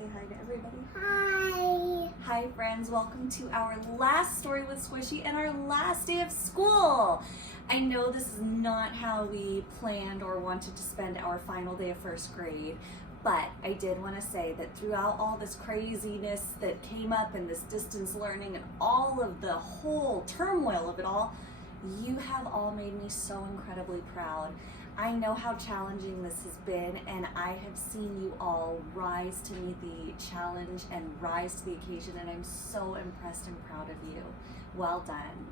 Say hi to everybody. Hi. Hi friends, welcome to our last story with Squishy and our last day of school. I know this is not how we planned or wanted to spend our final day of first grade, but I did want to say that throughout all this craziness that came up and this distance learning and all of the whole turmoil of it all, you have all made me so incredibly proud. I know how challenging this has been, and I have seen you all rise to meet the challenge and rise to the occasion, and I'm so impressed and proud of you. Well done.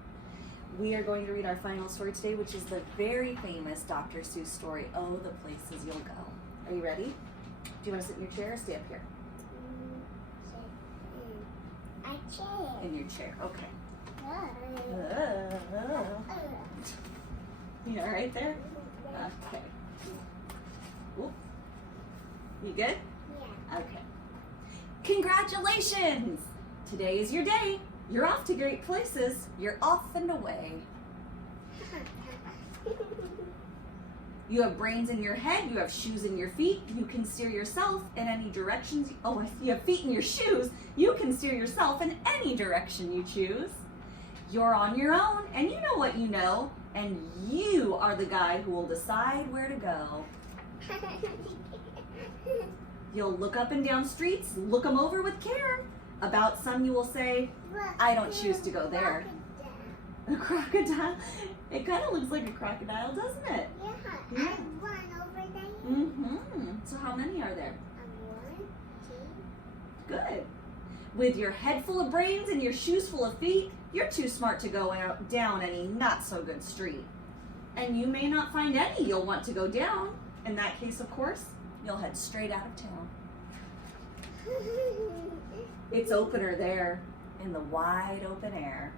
We are going to read our final story today, which is the very famous Dr. Seuss story, Oh, the Places You'll Go. Are you ready? Do you want to sit in your chair or stay up here? In your chair, okay. You all right there? Okay. Oop. You good? Yeah. Okay. Congratulations! Today is your day. You're off to great places. You're off and away. You have brains in your head. You have shoes in your feet. You can steer yourself in any directions. Oh, if you have feet in your shoes, you can steer yourself in any direction you choose. You're on your own, and you know what you know, and you are the guy who will decide where to go. You'll look up and down streets, look them over with care. About some you will say, I don't choose to go there. A crocodile? It kind of looks like a crocodile, doesn't it? Yeah. I run over there. Mm-hmm. So how many are there? 1, 2. Good. With your head full of brains and your shoes full of feet, you're too smart to go down any not so good street. And you may not find any you'll want to go down. In that case, of course, you'll head straight out of town. It's opener there in the wide open air.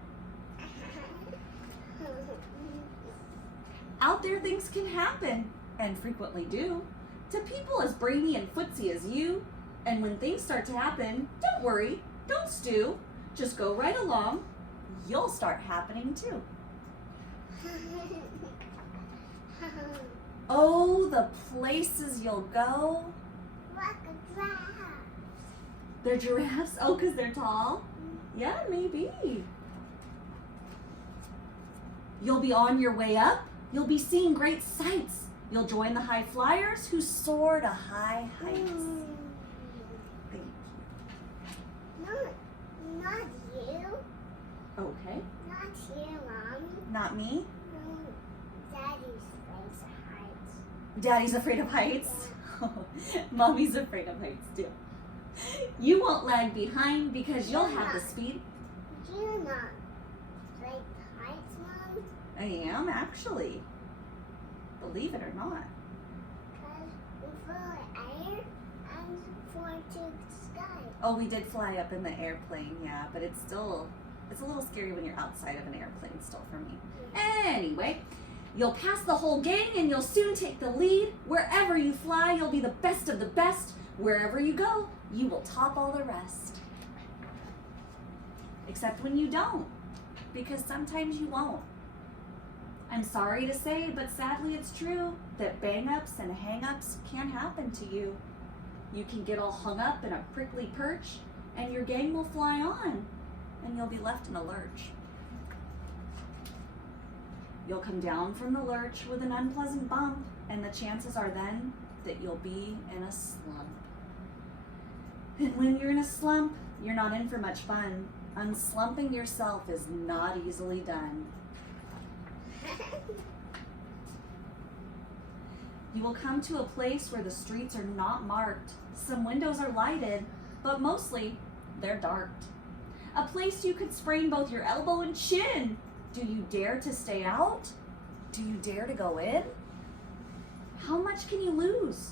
Out there things can happen, and frequently do, to people as brainy and footsie as you. And when things start to happen, don't worry, don't stew, just go right along. You'll start happening too. Oh, the places you'll go. Like a giraffe. They're giraffes? Oh, because they're tall? Yeah, maybe. You'll be on your way up. You'll be seeing great sights. You'll join the high flyers who soar to high heights. Thank you. Not you. Okay. Not you, Mommy. Not me? No, Daddy's afraid of heights. Daddy's afraid of heights? Mommy's afraid of heights too. You won't lag behind because you'll have the speed. You're not afraid of heights, Mom. I am, actually. Believe it or not. Because we flew air and flew to the sky. Oh, we did fly up in the airplane, yeah, but it's a little scary when you're outside of an airplane still for me. Anyway, you'll pass the whole gang and you'll soon take the lead. Wherever you fly, you'll be the best of the best. Wherever you go, you will top all the rest. Except when you don't, because sometimes you won't. I'm sorry to say, but sadly it's true that bang-ups and hang-ups can happen to you. You can get all hung up in a prickly perch, and your gang will fly on, and you'll be left in a lurch. You'll come down from the lurch with an unpleasant bump, and the chances are then that you'll be in a slump. And when you're in a slump, you're not in for much fun. Unslumping yourself is not easily done. You will come to a place where the streets are not marked. Some windows are lighted, but mostly they're darked. A place you could sprain both your elbow and chin. Do you dare to stay out? Do you dare to go in? How much can you lose?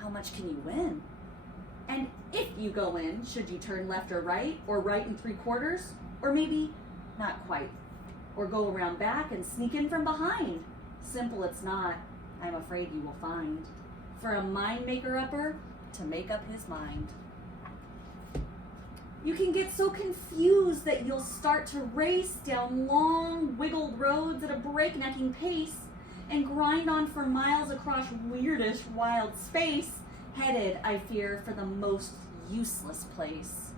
How much can you win? And if you go in, should you turn left or right in 3/4, or maybe not quite, or go around back and sneak in from behind? Simple it's not, I'm afraid you will find, for a mind maker-upper to make up his mind. You can get so confused that you'll start to race down long, wiggled roads at a breaknecking pace and grind on for miles across weirdish, wild space, headed, I fear, for the most useless place,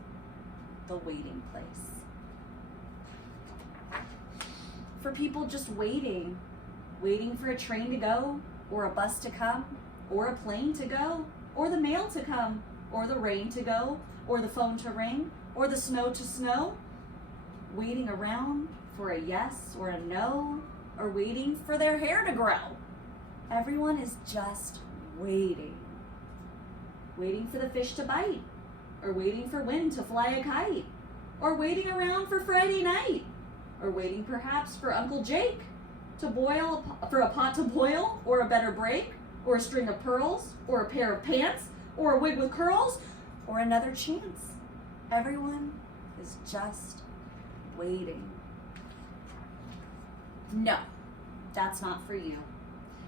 the waiting place. For people just waiting for a train to go, or a bus to come, or a plane to go, or the mail to come, or the rain to go, or the phone to ring, or the snow to snow. Waiting around for a yes or a no, or waiting for their hair to grow. Everyone is just waiting. Waiting for the fish to bite, or waiting for wind to fly a kite, or waiting around for Friday night, or waiting perhaps for Uncle Jake to for a pot to boil, or a better break, or a string of pearls, or a pair of pants, or a wig with curls, or another chance. Everyone is just waiting. No, that's not for you.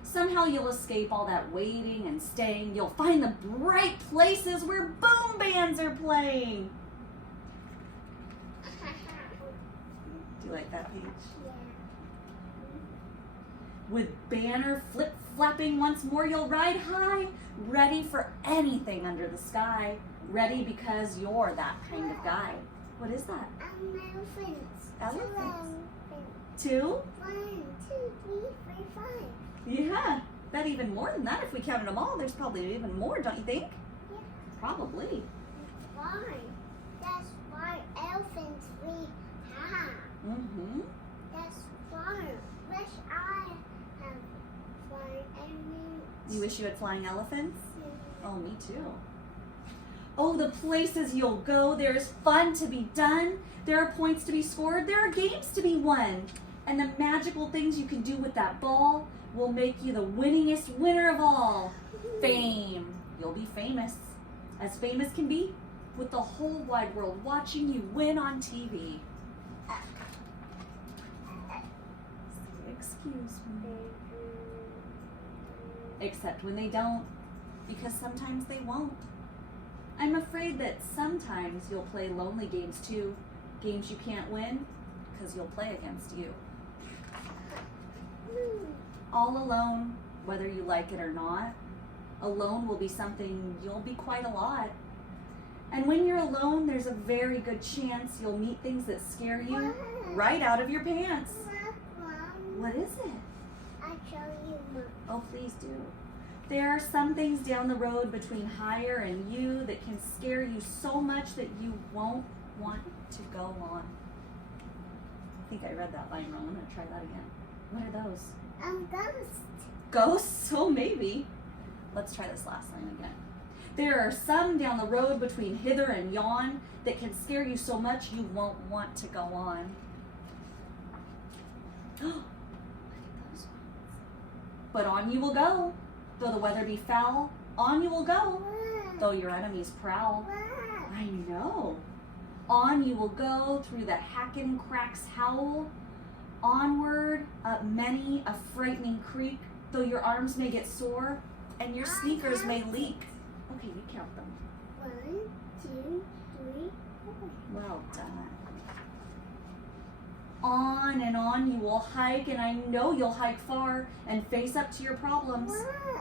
Somehow you'll escape all that waiting and staying. You'll find the bright places where boom bands are playing. Do you like that, Paige? Yeah. With banner flip-flapping once more, you'll ride high, ready for anything under the sky. Ready because you're that kind of guy. What is that? Elephants. Elephants. Two? 2? 1, 2, 3, 4, 5. Yeah, bet even more than that if we counted them all. There's probably even more, don't you think? Yeah. Probably. Why? That's why elephants we have. Mm-hmm. That's why. Wish I have flying elephants. You wish you had flying elephants? Oh, me too. Oh, the places you'll go. There's fun to be done. There are points to be scored. There are games to be won. And the magical things you can do with that ball will make you the winningest winner of all. Fame. You'll be famous. As famous can be, with the whole wide world watching you win on TV. Excuse me. Except when they don't, because sometimes they won't. I'm afraid that sometimes you'll play lonely games too. Games you can't win, because you'll play against you. All alone, whether you like it or not. Alone will be something you'll be quite a lot. And when you're alone, there's a very good chance you'll meet things that scare you right out of your pants. Mom, What is it? I'll show you, Mom. Oh, please do. There are some things down the road between higher and you that can scare you so much that you won't want to go on. I think I read that line wrong. I'm going to try that again. What are those? Ghost. Ghosts? Oh, maybe. Let's try this last line again. There are some down the road between hither and yon that can scare you so much you won't want to go on. Look at those ones. But on you will go. Though the weather be foul, on you will go. Though your enemies prowl. I know. On you will go through the hackin' cracks howl. Onward up many a frightening creek. Though your arms may get sore and your sneakers may leak. Okay, you count them. 1, 2, 3, 4. Well done. On and on you will hike, and I know you'll hike far and face up to your problems,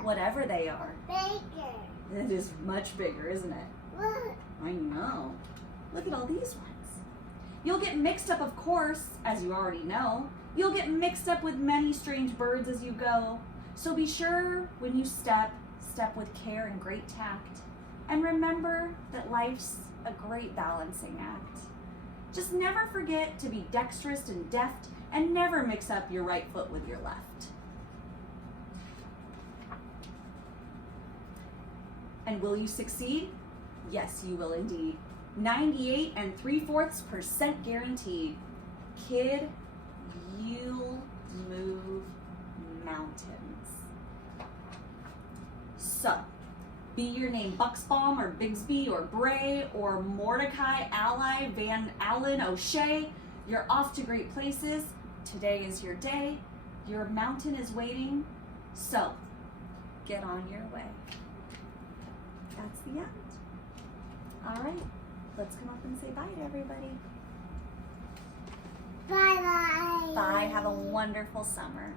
whatever they are. Bigger. It is much bigger, isn't it? Look. I know. Look at all these ones. You'll get mixed up, of course, as you already know. You'll get mixed up with many strange birds as you go. So be sure when you step with care and great tact. And remember that life's a great balancing act. Just never forget to be dexterous and deft, and never mix up your right foot with your left. And will you succeed? Yes, you will indeed. 98 3/4% guaranteed. Kid, you'll move mountains. So, be your name Buxbaum or Bigsby or Bray or Mordecai, Ally, Van Allen, O'Shea, you're off to great places. Today is your day. Your mountain is waiting. So, get on your way. That's the end. All right, let's come up and say bye to everybody. Bye-bye. Bye. Have a wonderful summer.